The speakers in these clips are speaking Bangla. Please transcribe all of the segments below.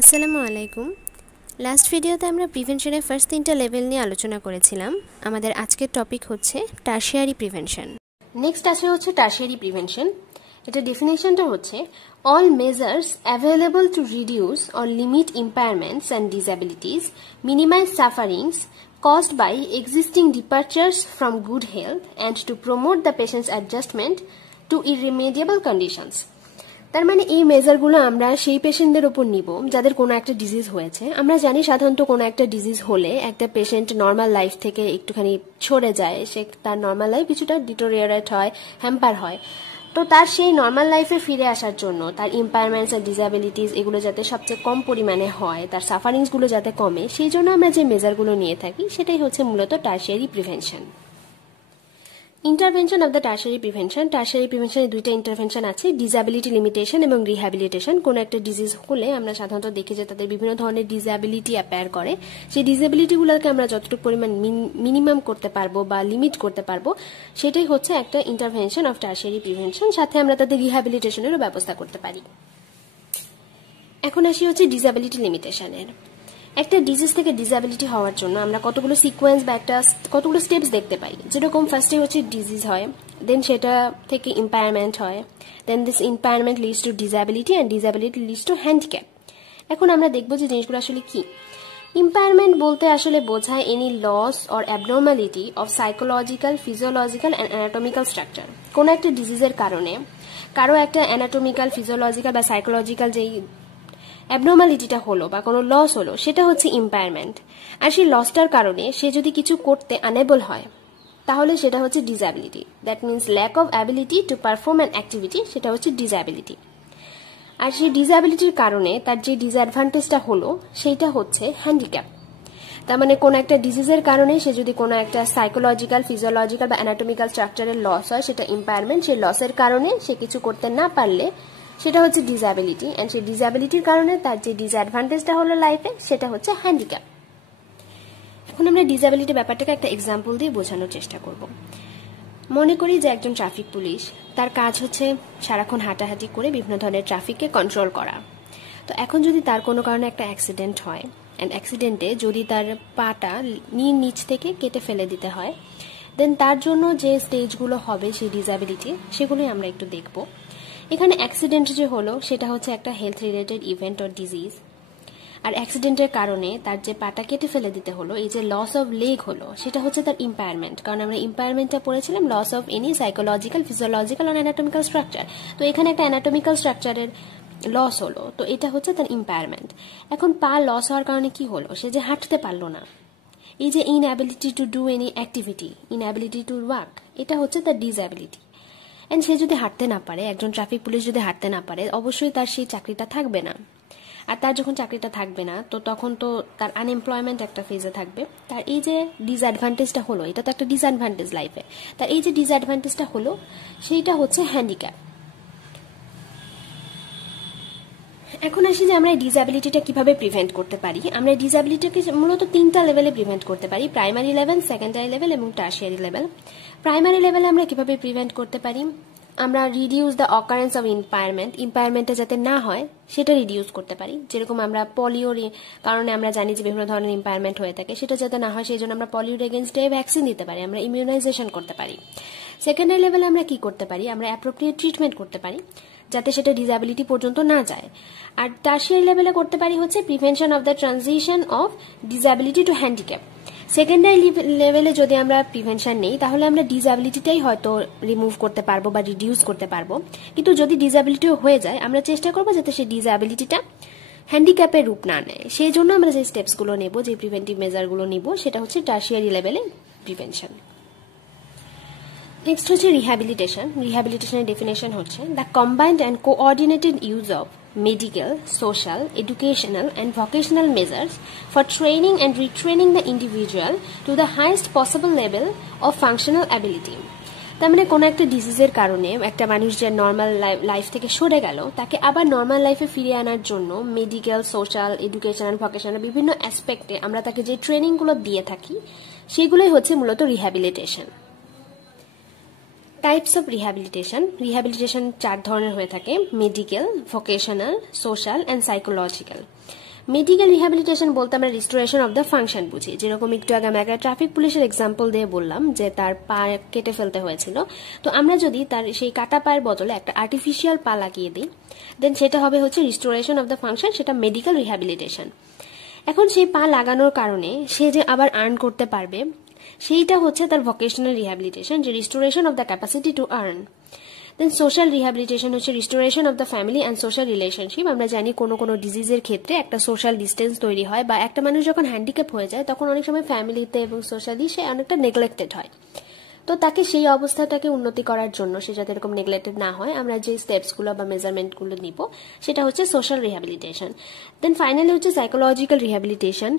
আসসালামু আলাইকুম। লাস্ট ভিডিওতে আমরা প্রিভেনশনের ফার্স্ট 3টা লেভেল নিয়ে আলোচনা করেছিলাম। আমাদের আজকের টপিক হচ্ছে টারশিয়ারি প্রিভেনশন। নেক্সট আসে হচ্ছে টারশিয়ারি প্রিভেনশন। এটা ডেফিনেশনটা হচ্ছে all measures available to reduce or limit impairments and disabilities, minimize sufferings caused by existing departures from good health, and to promote the patient's adjustment to irremediable conditions. তার মানে এই মেজারগুলো আমরা সেই পেশেন্টদের উপর নিব যাদের কোনো একটা ডিজিজ হয়েছে। আমরা জানি সাধারণত কোনো একটা ডিজিজ হলে একটা পেশেন্ট নর্মাল লাইফ থেকে একটুখানি সরে যায়, সে তার নর্মাল লাইফ কিছুটা ডিটোরিয়েট হয়, হ্যাম্পার হয়। তো তার সেই নর্মাল লাইফে ফিরে আসার জন্য তার ইম্পায়ারমেন্টস আর ডিসএবিলিটিস এগুলো যাতে সবচেয়ে কম পরিমাণে হয়, তার সাফারিংসগুলো যাতে কমে, সেই জন্য আমরা যে মেজারগুলো নিয়ে থাকি সেটাই হচ্ছে মূলত tertiary prevention. Intervention of the tertiary prevention. Tertiary প্রিভেনশনে দুইটা ইন্টারভেনশন আছে, ডিসএবিলিটি লিমিটেশন এবং রিহ্যাবিলিটেশন। কোনো একটা ডিজিজ হলে আমরা সাধারণত দেখি যে তাদের বিভিন্ন ধরনের ডিসএবিলিটি অ্যাপেয়ার করে। সেই ডিসএবিলিটিগুলোকে আমরা যতটুকু পরিমাণ মিনিমাম করতে পারবো বা লিমিট করতে পারবো, সেটাই হচ্ছে একটা ইন্টারভেনশন অফ টারশিয়ারি প্রিভেনশন। সাথে আমরা তাদের রিহ্যাবিলিটেশনেরও ব্যবস্থা করতে পারি। এখন আসি হচ্ছে ডিসএবিলিটি লিমিটেশনের। একটা ডিজিজ থেকে ডিসএবিলিটি হওয়ার জন্য আমরা কতগুলো সিকোয়েন্স বা কতগুলো স্টেপস দেখতে পাই। যেরকম ফার্স্টে হচ্ছে ডিজিজ হয়, দেন সেটা থেকে ইম্পায়ারমেন্ট হয়, then this impairment leads to disability and disability leads to handicap. এখন আমরা দেখবো যে জিনিসগুলো আসলে কি। ইম্পায়ারমেন্ট বলতে আসলে বোঝায় any loss or abnormality of psychological, physiological and anatomical structure. কোনো একটা ডিজিজের কারণে কারো একটা অ্যানাটমিক্যাল, ফিজিওলজিক্যাল বা সাইকোলজিক্যাল যেই অ্যাবনর্মালিটিটা হলো বা কোনো লস হলো, সেটা হচ্ছে ইম্পায়ারমেন্ট। আর সেই লসটার কারণে সে যদি কিছু করতে আনেবল হয়, তাহলে সেটা হচ্ছে disability. That means lack of ability to perform an activity, সেটা হচ্ছে ডিসএবিলিটি। আর সেই ডিসএবিলিটির কারণে তার যে ডিসঅ্যাডভান্টেজটা হলো সেইটা হচ্ছে হ্যান্ডিক্যাপ। তার মানে কোনো একটা ডিজিজের কারণে সে যদি কোনো একটা সাইকোলজিক্যাল, ফিজিওলজিক্যাল বা অ্যানাটমিক্যাল স্ট্রাকচারের লস হয়, সেটা ইম্পায়ারমেন্ট। সেই লসের কারণে সে কিছু করতে না পারলে সেটা হচ্ছে ডিসএবিলিটি, অ্যান্ড সেই ডিসএবিলিটির কারণে তার যে ডিসঅ্যাডভান্টেজটা হলো লাইফে, সেটা হচ্ছে হ্যান্ডিক্যাপ। এখন আমরা ডিসএবিলিটি ব্যাপারটাকে একটা এক্সাম্পল দিয়ে বোঝানোর চেষ্টা করব। মনে করি যে একজন ট্রাফিক পুলিশ, তার কাজ হচ্ছে সারাক্ষণ হাঁটাহাঁটি করে বিভিন্ন ধরনের ট্রাফিককে কন্ট্রোল করা। তো এখন যদি তার কোনো কারণে একটা অ্যাক্সিডেন্ট হয়, অ্যান্ড অ্যাক্সিডেন্টে যদি তার পাটা নিচ থেকে কেটে ফেলে দিতে হয়, দেন তার জন্য যে স্টেজগুলো হবে সেই ডিসএবিলিটি, সেগুলোই আমরা একটু দেখব। এখানে অ্যাক্সিডেন্ট যে হলো সেটা হচ্ছে একটা health related event or disease. আর অ্যাক্সিডেন্টের কারণে তার যে পাটা কেটে ফেলে দিতে হলো, এই যে লস অফ লেগ হলো, সেটা হচ্ছে তার ইম্পায়ারমেন্ট। কারণ আমরা ইম্পায়ারমেন্টটা পড়েছিলাম loss of any psychological, physiological আর অ্যানাটমিক্যাল স্ট্রাকচার। তো এখানে একটা অ্যানাটমিক্যাল স্ট্রাকচারের লস হলো, তো এটা হচ্ছে তার ইম্পায়ারমেন্ট। এখন পা লস হওয়ার কারণে কি হলো, সে যে হাঁটতে পারলো না, এই যে ইনঅ্যাবিলিটি to do any activity, ইনঅ্যাবিলিটি to work, এটা হচ্ছে তার ডিসঅ্যাবিলিটি। এন্ড সে যদি হাঁটতে না পারে, একজন ট্রাফিক পুলিশ যদি হাঁটতে না পারে, অবশ্যই তার সেই চাকরিটা থাকবে না। আর তার যখন চাকরিটা থাকবে না, তো তখন তো তার আনএমপ্লয়মেন্ট একটা ফেজে থাকবে। তার এই যে ডিসঅ্যাডভান্টেজটা হলো, এটা তো একটা ডিসঅ্যাডভান্টেজ লাইফে, তার এই যে ডিসঅ্যাডভান্টেজটা হলো সেইটা হচ্ছে হ্যান্ডিক্যাপ। এখন আসি যে আমরা এই ডিসএবিলিটিটা কিভাবে প্রিভেন্ট করতে পারি। আমরা এই ডিসএবিলিটিকে মূলত 3টা লেভেলে প্রিভেন্ট করতে পারি, প্রাইমারি লেভেল, সেকেন্ডারি লেভেল এবং টারশিয়ারি লেভেল। প্রাইমারি লেভেলে আমরা কিভাবে প্রিভেন্ট করতে পারি, আমরা রিডিউস দ্য অকারেন্স অফ ইম্পায়ারমেন্টটা যাতে না হয় সেটা রিডিউস করতে পারি। যেরকম আমরা পলিওর কারণে আমরা জানি যে বিভিন্ন ধরনের ইম্পায়ারমেন্ট হয়ে থাকে, সেটা যাতে না হয় সেই জন্য আমরা পলিওর এগেনস্টে ভ্যাকসিন দিতে পারি, আমরা ইমিউনাইজেশন করতে পারি। সেকেন্ডারি লেভেলে আমরা কি করতে পারি, আমরা অ্যাপ্রোপ্রিয়েট ট্রিটমেন্ট করতে পারি যাতে সেটা ডিসএবিলিটি পর্যন্ত না যায়। আর টারশিয়ারি লেভেলে করতে পারি হচ্ছে prevention of the transition of disability to handicap. Secondary লেভেলে যদি আমরা প্রিভেনশন নেই, তাহলে আমরা ডিসএবিলিটিটাই হয়তো রিমুভ করতে পারবো বা রিডিউস করতে পারবো। কিন্তু যদি ডিসএবিলিটিও হয়ে যায়, আমরা চেষ্টা করবো যাতে সেই ডিসএবিলিটিটা হ্যান্ডিক্যাপের রূপ না নেয়। সেই জন্য আমরা যে স্টেপসগুলো নেব, যে প্রিভেন্টিভ মেজারগুলো নিব, সেটা হচ্ছে টারশিয়ারি লেভেলে প্রিভেনশন। নেক্সট হচ্ছে রিহ্যাবিলিটেশন। রিহ্যাবিলিটেশনের ডেফিনেশন হচ্ছে the combined and coordinated use of medical, social, educational and vocational measures for training and retraining the individual to the highest possible level of functional ability. তার মানে কোনো একটা ডিজিজের কারণে একটা মানুষ যে নর্মাল লাইফ থেকে সরে গেল, তাকে আবার নর্মাল লাইফে ফিরিয়ে আনার জন্য মেডিকেল, সোশ্যাল, এডুকেশনাল, ভোকেশনাল বিভিন্ন অ্যাসপেক্টে আমরা তাকে যে ট্রেনিংগুলো দিয়ে থাকি, সেগুলোই হচ্ছে মূলত rehabilitation. Types of rehabilitation. Rehabilitation 4 ধরনের হয়ে থাকে, medical, vocational, social and psychological. Medical rehabilitation বলতে আমরা রিস্টোরেশন অফ দ্য ফাংশন বুঝি, যেরকম একটু আগে আমরা একটা ট্রাফিক পুলিশের এক্সাম্পল দিয়ে বললাম যে তার পা কেটে ফেলতে হয়েছিল, তো আমরা যদি তার সেই কাটা পায়ের বদলে একটা আর্টিফিশিয়াল পা লাগিয়ে দিই, দেন সেটা হবে হচ্ছে রিস্টোরেশন অফ দ্য ফাংশন, সেটা মেডিকেল রিহ্যাবিলিটেশন। এখন সেই পা লাগানোর কারণে সে যে আবার আর্ন করতে পারবে, সেইটা হচ্ছে তার ভোকেশনাল রিহ্যাবিলিটেশন, যে restoration of the capacity to earn. Then social rehabilitation হচ্ছে restoration of the family and social relationship. আমরা জানি কোনো ডিজিজের ক্ষেত্রে একটা সোশ্যাল ডিস্টেন্স তৈরি হয়, বা একটা মানুষ যখন হ্যান্ডিক্যাপ হয়ে যায় তখন অনেক সময় ফ্যামিলিতে এবং সোশ্যালি সে অনেকটা নেগলেক্টেড হয়। তো তাকে সেই অবস্থাটাকে উন্নতি করার জন্য, সে যাতে এরকম নেগলেক্টেড না হয়, আমরা যে স্টেপসগুলো বা মেজারমেন্টগুলো নিব সেটা হচ্ছে সোশ্যাল রিহ্যাবিলিটেশন। দেন ফাইনালি হচ্ছে সাইকোলজিক্যাল রিহ্যাবিলিটেশন।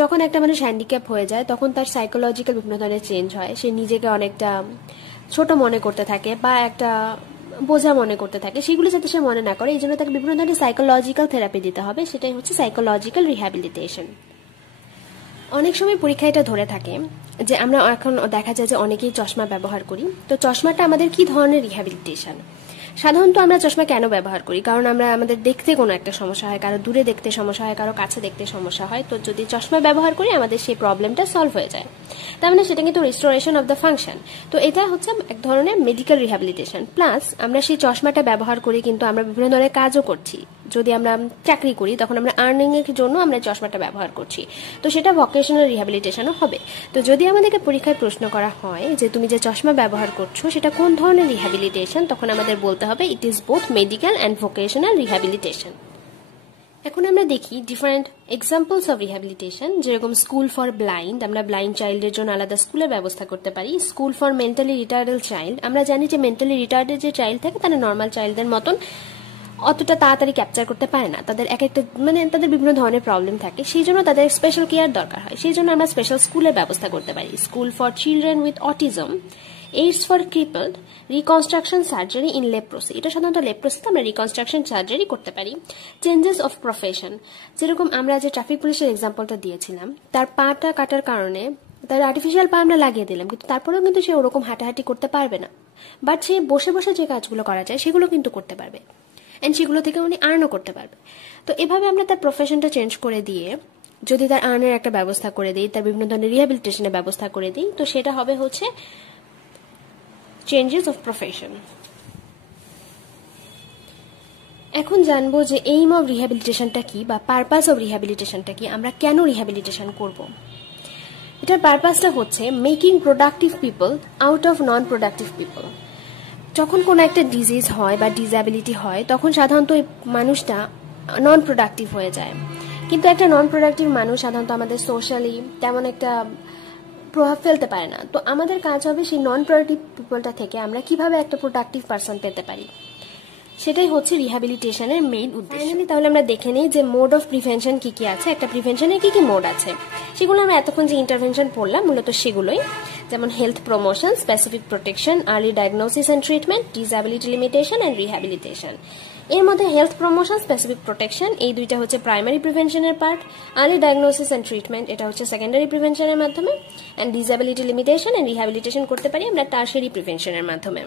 যখন একটা মানুষ হ্যান্ডিক্যাপ হয়ে যায় তখন তার সাইকোলজিক্যাল বিভিন্ন ধরনের চেঞ্জ হয়, সে নিজেকে অনেকটা ছোট মনে করতে থাকে বা একটা বোঝা মনে করতে থাকে, সেগুলো যাতে সে মনে না করে, এই জন্য তাকে বিভিন্ন ধরনের সাইকোলজিক্যাল থেরাপি দিতে হবে, সেটাই হচ্ছে সাইকোলজিক্যাল রিহ্যাবিলিটেশন। অনেক সময় পরীক্ষা এটা ধরে থাকে যে আমরা এখন দেখা যায় যে অনেকেই চশমা ব্যবহার করি, তো চশমাটা আমাদের কি ধরনের রিহ্যাবিলিটেশন? সাধারণত আমরা চশমা কেন ব্যবহার করি? কারণ আমরা আমাদের দেখতে কোনো একটা সমস্যা হয়, কারো দূরে দেখতে সমস্যা হয়, কারো কাছে দেখতে সমস্যা হয়, তো যদি চশমা ব্যবহার করি আমাদের সেই প্রবলেমটা সলভ হয়ে যায়, তার মানে সেটা কিন্তু রিস্টোরেশন অফ দ্য ফাংশন। তো এটা হচ্ছে এক ধরনের মেডিকেল রিহ্যাবিলিটেশন। প্লাস আমরা সেই চশমাটা ব্যবহার করি কিন্তু আমরা বিভিন্ন ধরনের কাজও করছি, যদি আমরা চাকরি করি তখন আমরা আর্নিং এর জন্য আমরা চশমাটা ব্যবহার করছি, তো সেটা ভোকেশনাল রিহ্যাবিলিটেশনও হবে। তো যদি আমাদেরকে পরীক্ষায় প্রশ্ন করা হয় যে তুমি যে চশমা ব্যবহার করছো সেটা কোন ধরনের রিহ্যাবিলিটেশন, তখন আমাদের বলতে হবে it is both medical and vocational rehabilitation. এখন আমরা দেখি ডিফারেন্ট এক্সাম্পলস অফ রিহ্যাবিলিটেশন, যেরকম স্কুল ফর ব্লাইন্ড, আমরা ব্লাইন্ড চাইল্ডের জন্য আলাদা স্কুলের ব্যবস্থা করতে পারি। School for mentally retarded child, আমরা জানি যে মেন্টালি রিটার্ডেড যে চাইল্ড থাকে তারা নর্মাল চাইল্ডদের মতন অতটা তাড়াতাড়ি ক্যাপচার করতে পারে না, তাদের এক একটা তাদের বিভিন্ন ধরনের প্রবলেম থাকে, সেই জন্য তাদের স্পেশাল কেয়ার দরকার হয়, সেই জন্য আমরা স্পেশাল স্কুলের ব্যবস্থা করতে পারি। School for children with autism, aids for crippled, reconstruction surgery in leprosy, এটা সাধারণত লেপ্রোসিতে আমরা রিকনস্ট্রাকশন সার্জারি করতে পারি। চেঞ্জেস অফ প্রফেশন, যেরকম আমরা যে ট্রাফিক পুলিশের এক্সাম্পলটা দিয়েছিলাম, তার পাটা কাটার কারণে তার আর্টিফিশিয়াল পা আমরা লাগিয়ে দিলাম, কিন্তু তারপরেও কিন্তু সে ওরকম হাঁটাহাঁটি করতে পারবে না, বাট সে বসে বসে যে কাজগুলো করা যায় সেগুলো কিন্তু করতে পারবে, অ্যান্ড সেগুলো থেকে উনি আর্নও করতে পারবে। তো এভাবে আমরা তার প্রফেশনটা চেঞ্জ করে দিয়ে যদি তার আর্নের একটা ব্যবস্থা করে দিই, তার বিভিন্ন ধরনের রিহ্যাবিলিটেশনের ব্যবস্থা করে দিই, তো সেটা হবে হচ্ছে চেঞ্জেস অফ প্রফেশন। এখন জানবো যে এইম অফ রিহ্যাবিলিটেশনটা কি বা পারপাস অফ রিহ্যাবিলিটেশনটা কি, আমরা কেন রিহ্যাবিলিটেশন করব। এটার পারপাসটা হচ্ছে making productive people out of non productive people. যখন কোনো একটা ডিজিজ হয় বা ডিসএবিলিটি হয় তখন সাধারণত ওই মানুষটা নন প্রোডাক্টিভ হয়ে যায়, কিন্তু একটা নন প্রোডাক্টিভ মানুষ সাধারণত আমাদের সোশ্যালি তেমন একটা প্রভাব ফেলতে পারে না। তো আমাদের কাজ হবে সেই নন প্রোডাক্টিভ পিপলটা থেকে আমরা কিভাবে একটা প্রোডাক্টিভ পারসন পেতে পারি, সেটাই হচ্ছে রিহ্যাবিলিটেশনের মেইন উদ্দেশ্য। ফাইনালি তাহলে আমরা দেখে নিই যে মোড অফ প্রিভেনশন কি কি আছে, একটা প্রিভেনশনের কি কি মোড আছে, সেগুলো আমরা এতক্ষণ যে ইন্টারভেনশন পড়লাম মূলত সেগুলোই, যেমন health promotion, specific protection, early diagnosis and treatment, disability limitation and rehabilitation. এর মধ্যে হেলথ প্রমোশন, স্পেসিফিক প্রোটেকশন এই দুইটা হচ্ছে প্রাইমারি প্রিভেনশনের part, early diagnosis and treatment এটা হচ্ছে সেকেন্ডারি প্রিভেনশনের মাধ্যমে, and disability limitation and rehabilitation করতে পারি আমরা টারশারি প্রিভেনশনের মাধ্যমে।